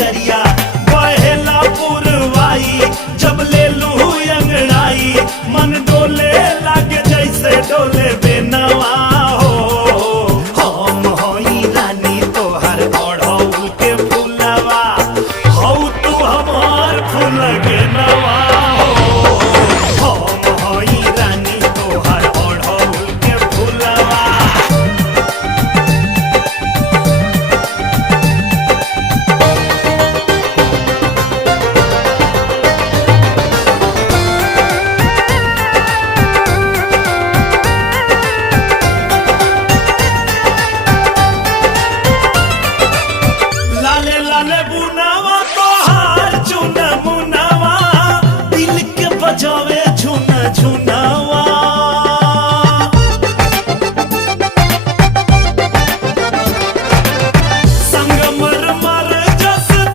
दरिया बहेला पुरवाई, जब ले लू अंगड़ाई मन डोले लागे जैसे डोले बेनवा हो। हम हई रानी तोहर ओढ़ौल के फुलवा, हौ तू हमार फूल के नवा हो। हम हई रानी तोहर ओढ़ौल के फुलवा। लाले लाले बुनावा तोहार चुन मुनावा, दिल के बजावे झुन झुनावा।